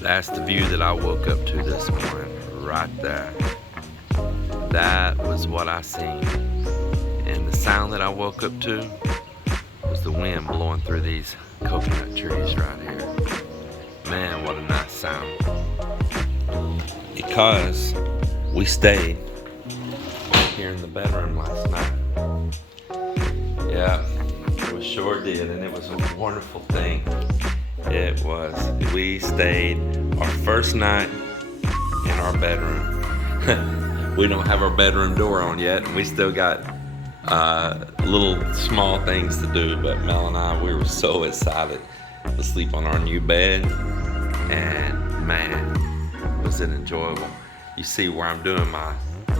That's the view that I woke up to this morning, right there. That was what I seen. And the sound that I woke up to was the wind blowing through these coconut trees right here. Man, what a nice sound. Because we stayed here in the bedroom last night. Yeah, we sure did, and it was a wonderful thing. It was. We stayed our first night in our bedroom. We don't have our bedroom door on yet, and we still got little small things to do, but Mel and I, we were so excited to sleep on our new bed, and man, was it enjoyable. You see where I'm doing my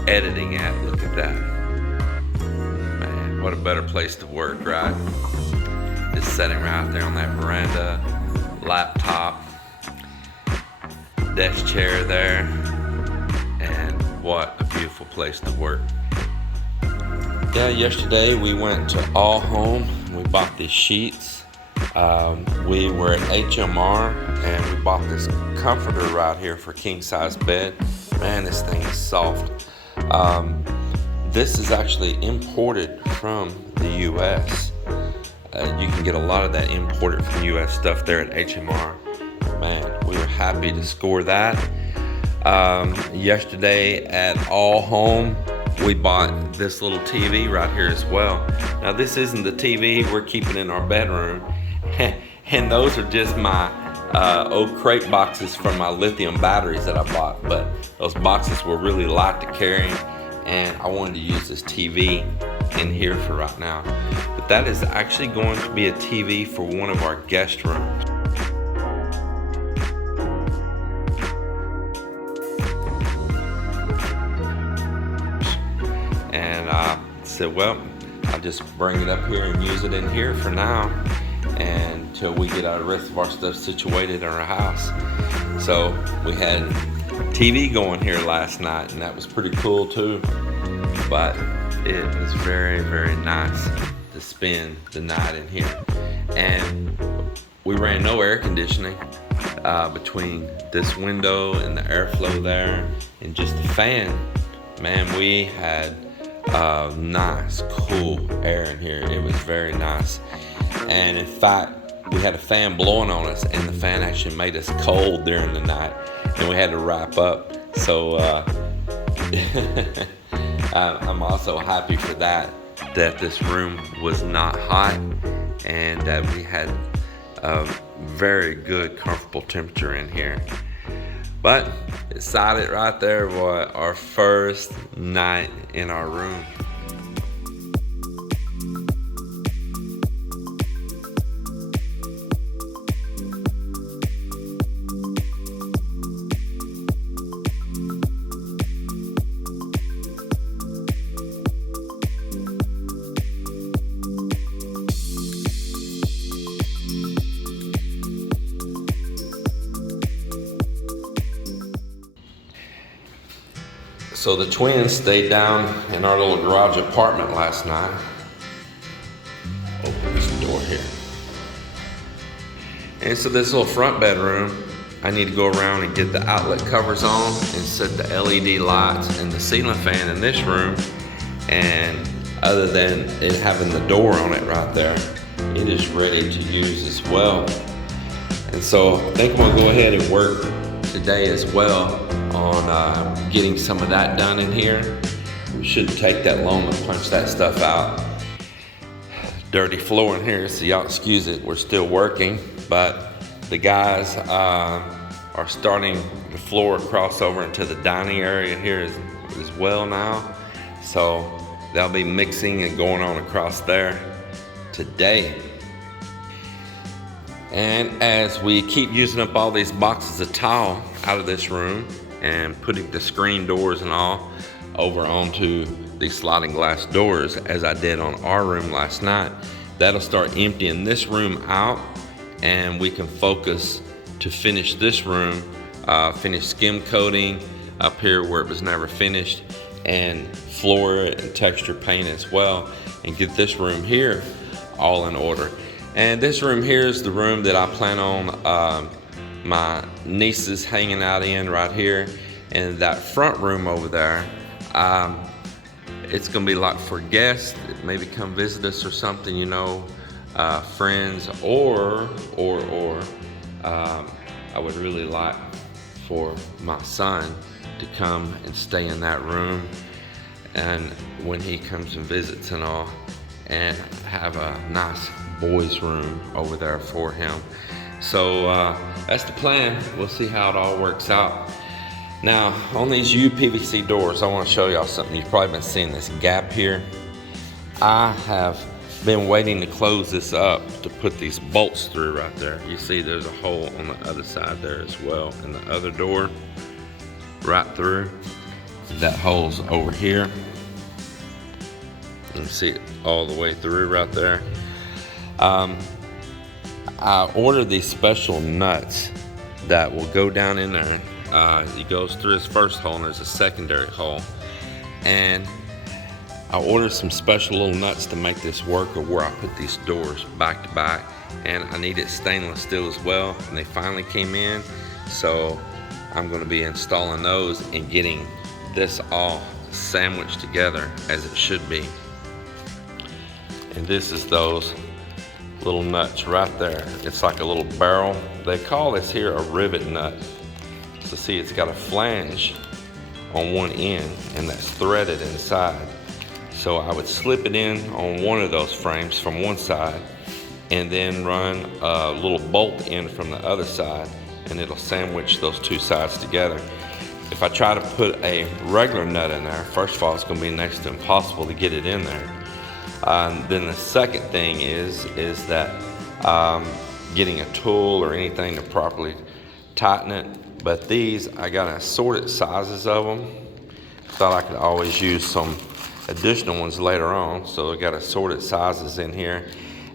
editing at, look at that. Man, what a better place to work, right? Just sitting right there on that veranda, laptop, desk chair there, and what a beautiful place to work. Yeah, yesterday we went to All Home. We bought these sheets. We were at HMR and we bought this comforter right here for king size bed. Man, this thing is soft. This is actually imported from the US. You can get a lot of that imported from US stuff there at HMR. Man, we were happy to score that. Yesterday at All Home, we bought this little TV right here as well. Now this isn't the TV we're keeping in our bedroom, and those are just my old crate boxes from my lithium batteries that I bought, but those boxes were really light to carry, and I wanted to use this TV in here for right now. But that is actually going to be a TV for one of our guest rooms. And I said, well, I'll just bring it up here and use it in here for now until we get the rest of our stuff situated in our house. So we had TV going here last night, and that was pretty cool too. But it was very, very nice to spend the night in here. And we ran no air conditioning between this window and the airflow there and just the fan. Man, we had nice, cool air in here. It was very nice. And in fact, we had a fan blowing on us, and the fan actually made us cold during the night, and we had to wrap up. So I'm also happy for that this room was not hot and that we had a very good, comfortable temperature in here. But excited right there for our first night in our room. So the twins stayed down in our little garage apartment last night. Open this door here. And so this little front bedroom, I need to go around and get the outlet covers on and set the LED lights and the ceiling fan in this room. And other than it having the door on it right there, it is ready to use as well. And so I think I'm gonna go ahead and work today as well on getting some of that done in here. We shouldn't take that long to punch that stuff out. Dirty floor in here, so y'all excuse it, we're still working, but the guys are starting the floor cross over into the dining area here as well now. So they'll be mixing and going on across there today. And as we keep using up all these boxes of tile out of this room and putting the screen doors and all over onto these sliding glass doors, as I did on our room last night, that'll start emptying this room out, and we can focus to finish this room finish skim coating up here where it was never finished, and floor it and texture paint as well, and get this room here all in order. And this room here is the room that I plan on my nieces hanging out in right here. And that front room over there, it's gonna be like for guests that maybe come visit us or something, you know, friends, or I would really like for my son to come and stay in that room, and when he comes and visits and all, and have a nice boys room over there for him. So that's the plan. We'll see how it all works out. Now on these UPVC doors, I want to show y'all something. You've probably been seeing this gap here. I have been waiting to close this up to put these bolts through right there. You see there's a hole on the other side there as well, and the other door right through. That hole's over here. You can see it all the way through right there. I ordered these special nuts that will go down in there. It goes through this first hole and there's a secondary hole. And I ordered some special little nuts to make this work, or where I put these doors back to back. And I needed stainless steel as well, and they finally came in. So I'm going to be installing those and getting this all sandwiched together as it should be. And this is those little nuts right there. It's like a little barrel. They call this here a rivet nut. So see, it's got a flange on one end and that's threaded inside. So I would slip it in on one of those frames from one side and then run a little bolt in from the other side, and it'll sandwich those two sides together. If I try to put a regular nut in there, first of all, it's going to be next to impossible to get it in there. Then the second thing is that getting a tool or anything to properly tighten it. But these, I got assorted sizes of them. Thought I could always use some additional ones later on, so I got assorted sizes in here.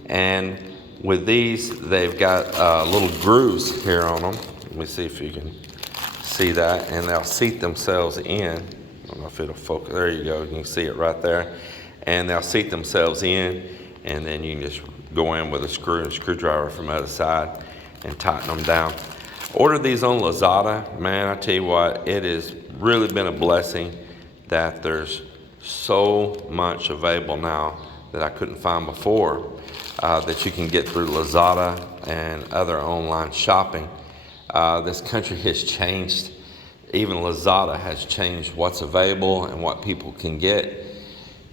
And with these, they've got little grooves here on them. Let me see if you can see that, and they'll seat themselves in. I don't know if it'll focus. There you go, you can see it right there. And they'll seat themselves in, and then you can just go in with a screwdriver from the other side and tighten them down. Ordered these on Lazada. Man, I tell you what, it has really been a blessing that there's so much available now that I couldn't find before, that you can get through Lazada and other online shopping. This country has changed. Even Lazada has changed what's available and what people can get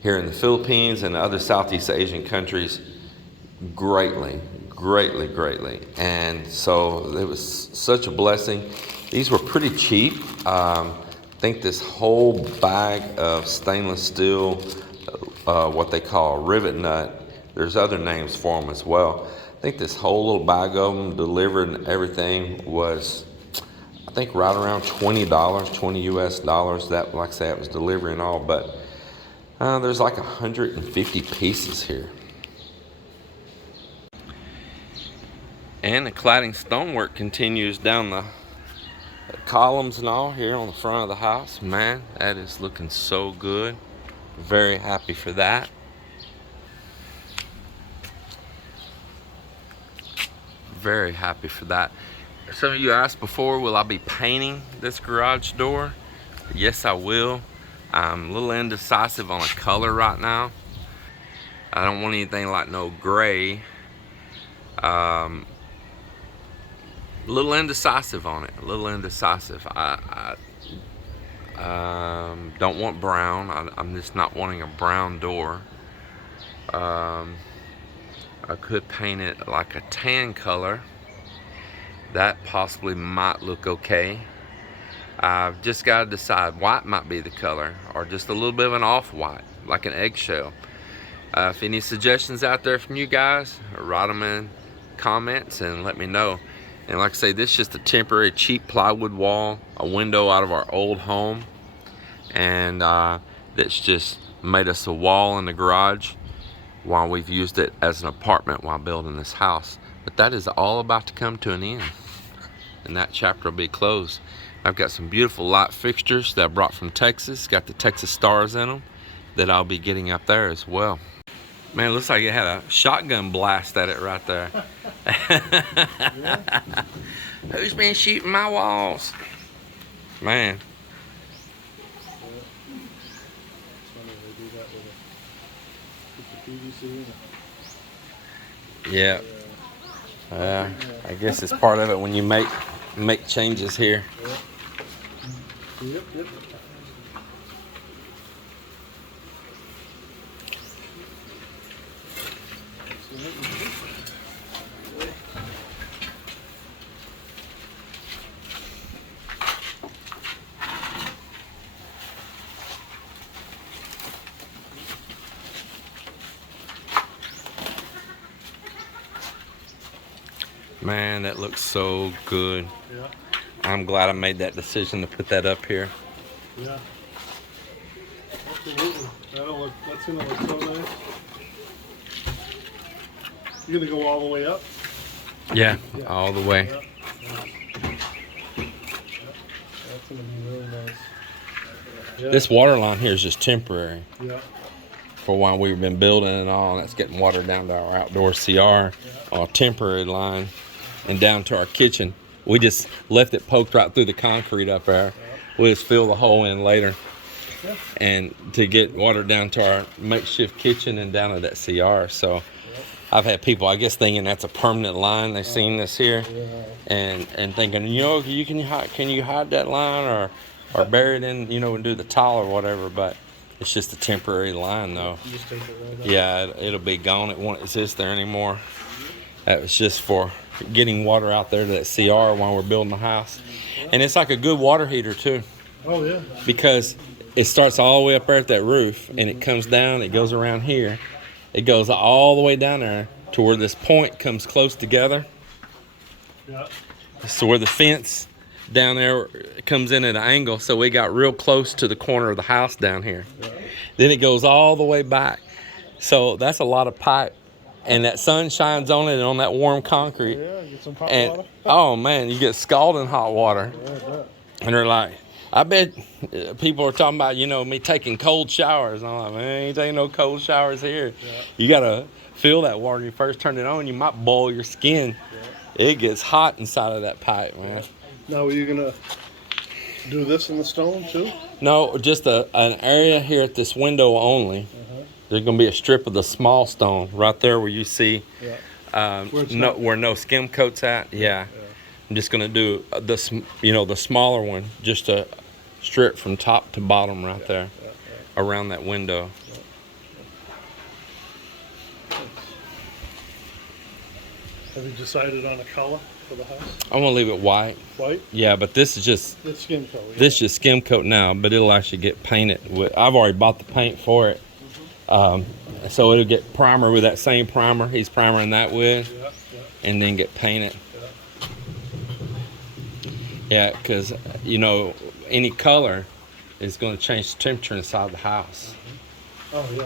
here in the Philippines and other Southeast Asian countries greatly. And so it was such a blessing. These were pretty cheap. I think this whole bag of stainless steel, what they call a rivet nut, there's other names for them as well. I think this whole little bag of them delivered and everything was, I think, right around $20, 20 US dollars. That, like I say, it was delivery and all, but there's like 150 pieces here. And the cladding stonework continues down the columns and all here on the front of the house. Man, that is looking so good. Very happy for that. Very happy for that. Some of you asked before, will I be painting this garage door? Yes, I will. I'm a little indecisive on a color right now. I don't want anything like no gray. A little indecisive on it. A little indecisive. I don't want brown. I'm just not wanting a brown door. I could paint it like a tan color. That possibly might look okay. I've just got to decide. White might be the color, or just a little bit of an off-white, like an eggshell. If any suggestions out there from you guys, write them in comments and let me know. And like I say, this is just a temporary cheap plywood wall, a window out of our old home, and that's just made us a wall in the garage while we've used it as an apartment while building this house. But that is all about to come to an end. and that chapter will be closed. I've got some beautiful light fixtures that I brought from Texas. Got the Texas stars in them that I'll be getting up there as well. Man, it looks like it had a shotgun blast at it right there. Who's been shooting my walls? Man. Yeah. I guess it's part of it when you make changes here. Yep. Man, that looks so good. Yeah. I'm glad I made that decision to put that up here. Yeah. Absolutely. That's gonna look so nice. You're gonna go all the way up? Yeah, all the way. Yeah. That's gonna be really nice. Yeah. This water line here is just temporary. Yeah. For while we've been building and all, and that's getting water down to our outdoor CR, a temporary line, and down to our kitchen. We just left it poked right through the concrete up there. We'll just fill the hole in later. And to get water down to our makeshift kitchen and down to that CR. So I've had people, I guess, thinking that's a permanent line. They've seen this here and thinking, you know, can you hide that line or bury it in, you know, and do the tile or whatever. But it's just a temporary line, though. You just take it right up. Yeah, it'll be gone. It won't exist there anymore. That was just for getting water out there to that CR while we're building the house. And it's like a good water heater, too. Oh, yeah. Because it starts all the way up there at that roof, and it comes down, it goes around here. It goes all the way down there to where this point comes close together. Yeah. So where the fence down there comes in at an angle, so we got real close to the corner of the house down here. Yeah. Then it goes all the way back. So that's a lot of pipe. And that sun shines on it and on that warm concrete. Yeah, get some hot And water. oh man, you get scalding hot water. Yeah, I bet. And they're like, I bet people are talking about, you know, me taking cold showers. And I'm like, man, I ain't taking no cold showers here. Yeah. You gotta feel that water when you first turn it on. You might boil your skin. Yeah. It gets hot inside of that pipe, man. Now, are you gonna do this in the stone too? No, just an area here at this window only. There's gonna be a strip of the small stone right there where you see where no skim coat's at. Yeah. I'm just gonna do the smaller one, just a strip from top to bottom right there around that window. Have you decided on a color for the house? I'm gonna leave it white. White? Yeah, but this is just It's skin color. this is just skim coat now, but it'll actually get painted with. I've already bought the paint for it. So it'll get primer with that same primer he's primering that with, and then get painted. Yeah, because you know any color is going to change the temperature inside the house. Oh yeah.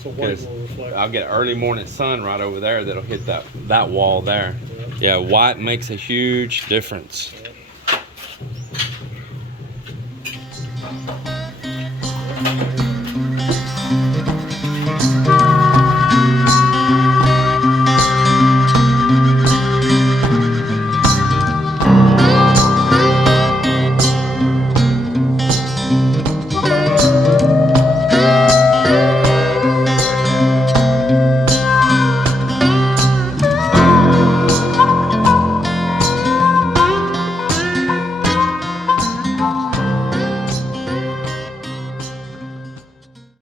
So white will reflect. I'll get early morning sun right over there that'll hit that wall there. Yeah, white makes a huge difference.